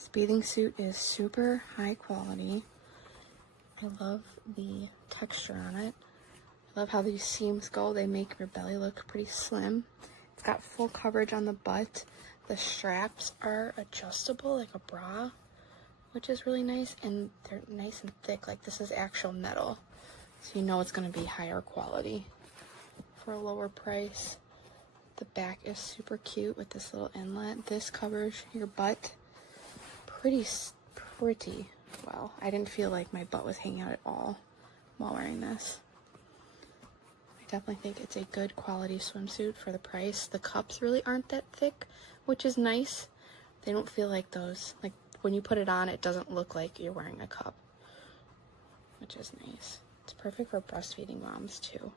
This bathing suit is super high quality. I love the texture on it. I love how these seams go. They make your belly look pretty slim. It's got full coverage on the butt. The straps are adjustable like a bra, which is really nice, and they're nice and thick. Like this is actual metal, so you know it's going to be higher quality for a lower price. The back is super cute with this little inlet. This covers your butt pretty well. I didn't feel like my butt was hanging out at all while wearing this. I definitely think it's a good quality swimsuit for the price. The cups really aren't that thick, which is nice. They don't feel like those, like when you put it on, it doesn't look like you're wearing a cup, which is nice. It's perfect for breastfeeding moms too.